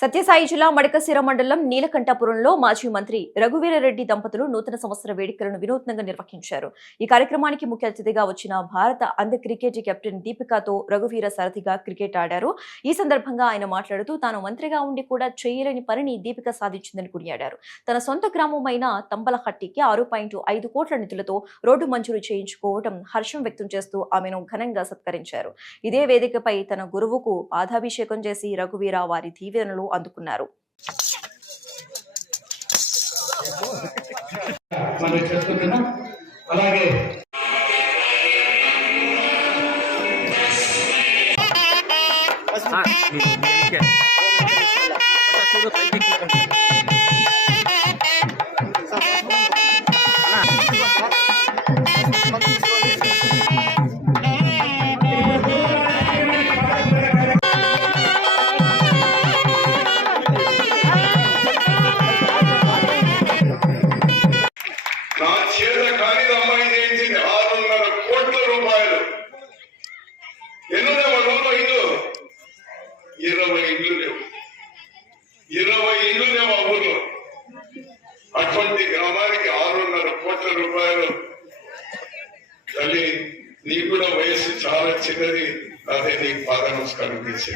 సత్యసాయి జిల్లా మడకశిర మండలం నీలకంఠపురంలో మాజీ మంత్రి రఘువీరారెడ్డి దంపతులు నూతన సంవత్సర వేడుకలను వినూత్నంగా నిర్వహించారు. ఈ కార్యక్రమానికి ముఖ్య అతిథిగా వచ్చిన భారత అంధ క్రికెట్ కెప్టెన్ దీపికాతో రఘువీర సారథిగా క్రికెట్ ఆడారు. ఈ సందర్భంగా ఆయన మాట్లాడుతూ తాను మంత్రిగా ఉండి కూడా చేయలేని పనిని దీపిక సాధించిందని కొనియాడారు. తన సొంత గ్రామమైన తంబలహట్టికి 6.5 కోట్ల నిధులతో రోడ్డు మంజూరు చేయించుకోవడం హర్షం వ్యక్తం చేస్తూ ఆమెను ఘనంగా సత్కరించారు. ఇదే వేదికపై తన గురువుకు పాదాభిషేకం చేసి రఘువీర వారి దీవెనలు అందుకున్నారు. అలాగే అటువంటి గ్రామానికి 6.5 కోట్ల రూపాయలు. తల్లి నీకు కూడా వయసు చాలా చిన్నది, అదే నీకు పాద నమస్కారం చేసే